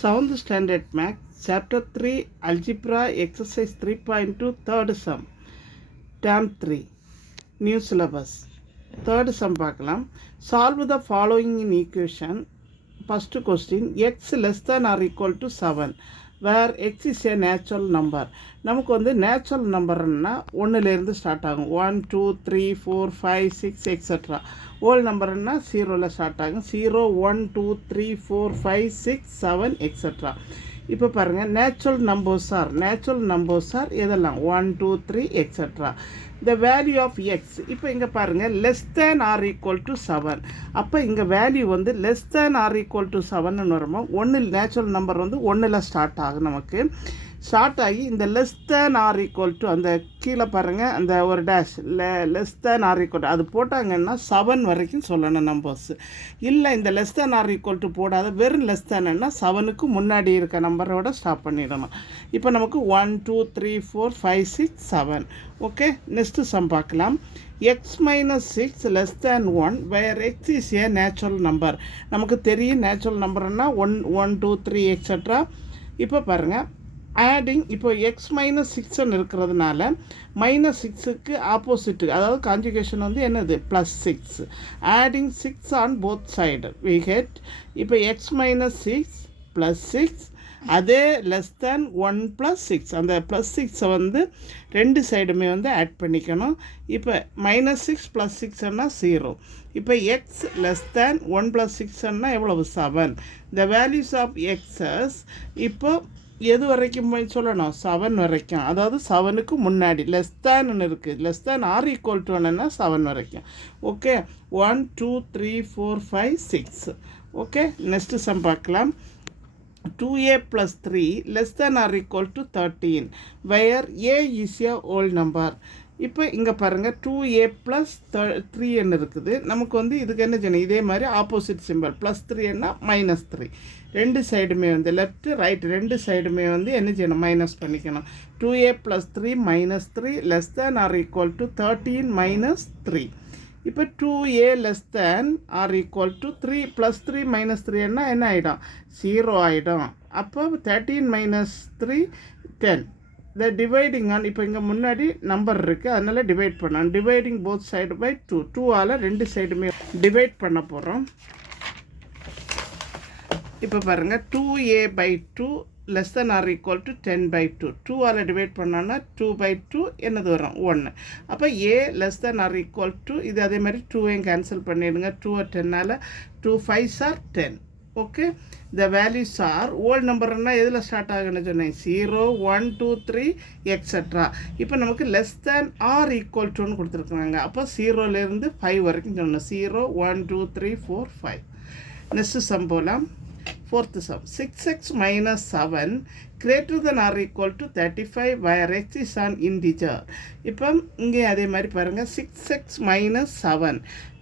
7th Standard Math, Chapter 3, Algebra, Exercise 3.2, Third Sum, Term 3, New Syllabus. Third sum பார்க்கலாம். Solve the following in equation. First question, x less than or equal to 7, where x is a natural number. நமக்கு வந்து natural நம்பர்னா ஒன்றுலேருந்து start ஆகும். 1 2 3 4 5 6 extra. Whole நம்பர்னா ஜீரோவில் start ஆகும். 0 1 2 3 4 5 6 7 extra. இப்போ பாருங்கள், natural numbers are எதெல்லாம் 1 2 3 extra. the value of x, இப்போ இங்கே பாருங்கள் less than or equal to 7. அப்போ இங்கே வேல்யூ வந்து less than or equal to 7ன்னு வரும்போது நேச்சுரல் நம்பர் வந்து 1ல் ஸ்டார்ட் ஆகும். நமக்கு ஸ்டார்ட் ஆகி இந்த less than or equal to அந்த கீழே பாருங்கள் அந்த ஒரு dash less than or equal to அது போட்டாங்கன்னா 7 வரைக்கும் சொல்லணும் நம்பர்ஸ். இல்லை இந்த less than or equal to போடாத வெறும் லெஸ் தேன்னா 7க்கு முன்னாடி இருக்க நம்பரோட ஸ்டாப் பண்ணிடணும். இப்போ நமக்கு 1 2 3 4 5 6 7. ஓகே, நெக்ஸ்ட்டு சம் பார்க்கலாம். x minus 6 less than 1 where x is a natural number. நமக்கு தெரியும் நேச்சுரல் நம்பர்னா 1 1 2 3 எக்ஸட்ரா. இப்போ பாருங்கள் ஆடிங், இப்போ எக்ஸ் மைனஸ் 6ன்னு இருக்கிறதுனால -6க்கு ஆப்போசிட்டு, அதாவது கான்ஜுகேஷன் வந்து என்னது +6. Adding 6 on both side we get, இப்போ எக்ஸ் மைனஸ் 6 +6 அதே லெஸ் தேன் 1 +6. அந்த +6 வந்து ரெண்டு சைடுமே வந்து ஆட் பண்ணிக்கணும். இப்போ -6 +6ன்னா 0. இப்போ எக்ஸ் லெஸ் தேன் 1 +6ன்னா எவ்வளவு 7. த வேல்யூஸ் ஆஃப் எக்ஸஸ் இப்போ எது வரைக்கும் போய் சொல்லணும் 7 வரைக்கும், அதாவது 7க்கு முன்னாடி லெஸ் தேன்னு இருக்குது. Less than or equal to 1ன்னா 7 வரைக்கும். ஓகே, 1 2 3 4 5 6. ஓகே, நெக்ஸ்ட் சம் பார்க்கலாம். 2a plus 3 less than or equal to 13 where a is a whole number. இப்போ இங்கே பாருங்கள் 2a plus 3 என்ன இருக்குது. நமக்கு வந்து இதுக்கு என்ன செய்யணும், இதே மாதிரி ஆப்போசிட் சிம்பிள் +3ன்னா -3. ரெண்டு சைடுமே வந்து லெஃப்ட் ரைட் ரெண்டு சைடுமே வந்து என்ன செய்யணும் மைனஸ் பண்ணிக்கணும். 2a plus 3 -3 less than or equal to 13 -3. இப்போ 2a less than or equal to 3 +3 -3ன்னா என்ன ஆகிடும் 0 ஆகிடும். அப்போ 13 -3 10. இந்த டிவைடிங் ஆன், இப்போ இங்கே முன்னாடி நம்பர் இருக்குது அதனால் டிவைட் பண்ணணும். Dividing both side by 2. 2ஆல் ரெண்டு சைடுமே டிவைட் பண்ண போகிறோம். இப்போ பாருங்கள் 2a/2 less than or equal to 10/2. 2ஆல் டிவைட் பண்ணோன்னா 2/2 என்னது வரும் 1. அப்போ a less than or equal to இது அதே மாதிரி 2ஐயும் கேன்சல் பண்ணிடுங்க. 2 10ஆல் 2 5s are 10. Okay, the values are odd நம்பர்னால் எதில் ஸ்டார்ட் ஆகுன்னு சொன்னேன் 0 1 2 3 எக்ஸட்ரா. இப்போ நமக்கு லெஸ் தேன் ஆர் ஈக்குவல் டுன்னு கொடுத்துருக்குறாங்க. அப்போ 0லேருந்து 5 வரைக்கும் சொல்லணும். 0 1 2 3 4 5. நெக்ஸ்ட்டு சம் போகலாம். Fourth sum, 6x minus 7 greater than or equal to 35 where x is an integer. இப்போ இங்கே அதே மாதிரி பாருங்கள் 6x minus 7.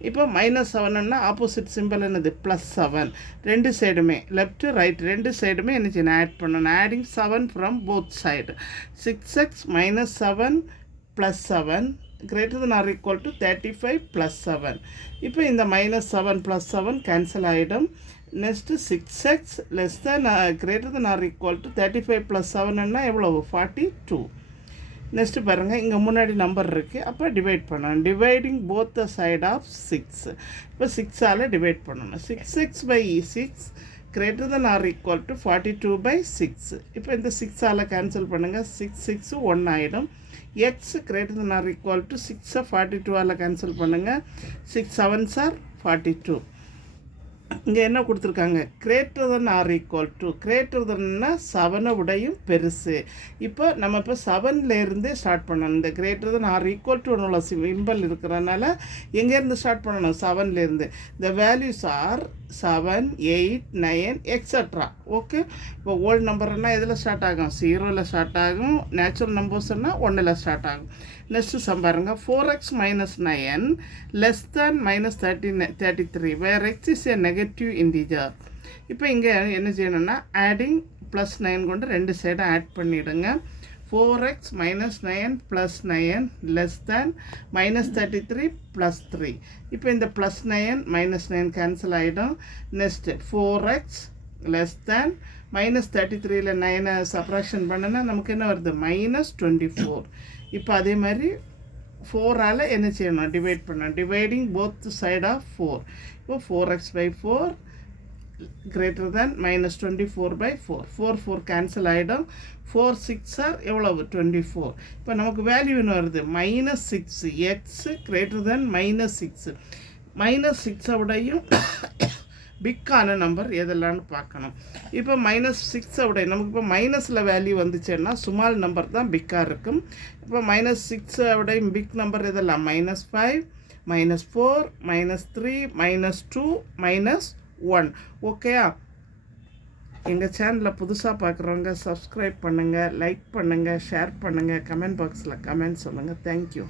இப்போ -7ன்னா ஆப்போசிட் சிம்பிள் என்னது +7. ரெண்டு சைடுமே லெஃப்ட் ரைட் ரெண்டு சைடுமே என்ன செய்யணும் ஆட் பண்ணணும். Adding 7 from both side. 6x minus 7 + 7 greater than or equal to 35 + 7. இப்போ இந்த -7 + 7 கேன்சல் ஆகிடும். Next 6x less than greater than or equal to 35 + 7ன்னா எவ்வளவு 42. நெக்ஸ்ட்டு பாருங்கள் இங்கே முன்னாடி நம்பர் இருக்குது. அப்போ டிவைட் பண்ணணும். Dividing both the side of 6. இப்போ 6ஆல் டிவைட் பண்ணணும். 6x/6 greater than or equal to 42/6. இப்போ இந்த 6ஆல் கேன்சல் பண்ணுங்கள். 6 6 1 ஆகிடும். x greater than or equal to 6 42ஆல் கேன்சல் பண்ணுங்கள். 6 7s are 42. இங்கே என்ன கொடுத்துருக்காங்க greater than or equal to greater thanனா 7 விடையும் பெருசு. இப்போ நம்ம இப்போ 7லேருந்தே ஸ்டார்ட் பண்ணணும். இந்த greater than or equal to உள்ள சிம்பிள் இருக்கிறனால எங்கேருந்து ஸ்டார்ட் பண்ணணும் 7லேருந்து. The values are 7 8 9 extra. Okay, இப்போ ஓல்ட் நம்பர்னால் எதில் ஸ்டார்ட் ஆகும் 0ல் ஸ்டார்ட் ஆகும். நேச்சுரல் நம்பர்ஸ்னால் 1ல் ஸ்டார்ட் ஆகும். நெக்ஸ்ட்டு சம் பாருங்கள். 4x minus 9 less than -33 where x is a negative integer. இப்போ இங்கே என்ன செய்யணும்னா ஆடிங் +9 கொண்டு ரெண்டு சைடும் ஆட் பண்ணிவிடுங்க. 4x minus 9 plus 9 less than -33 plus 3. இப்போ இந்த +9 -9 கேன்சல் ஆகிடும். நெக்ஸ்ட்டு 4x லெஸ் தேன் -33ல் 9 சப்ராக்ஷன் பண்ணனா நமக்கு என்ன வருது -24. இப்போ அதே மாதிரி 4ஆல் என்ன செய்யணும் டிவைட் பண்ணணும். Dividing both side of 4. இப்போ 4x/4 greater than -24/4. 4 கேன்சல் ஆகிடும். 4 6 ஆர் எவ்வளவு 24. இப்போ நமக்கு வேல்யூ என்ன வருது -6. X greater than -6. -6 விடையும் பிக்கான நம்பர் எதெல்லாம்னு பார்க்கணும். இப்போ -6 விட நமக்கு இப்போ மைனஸில் வேல்யூ வந்துச்சுன்னா ஸ்மால் நம்பர் தான் பிக்காக இருக்கும். இப்போ -6 விடையும் பிக் நம்பர் எதெல்லாம் -5, -4, -3, -2, -1. ஓகேயா? எங்கள் சேனலில் புதுசாக பார்க்குறவங்க சப்ஸ்கிரைப் பண்ணுங்கள், லைக் பண்ணுங்கள், ஷேர் பண்ணுங்கள், கமெண்ட் பாக்ஸில் கமெண்ட் சொல்லுங்கள். தேங்க்யூ.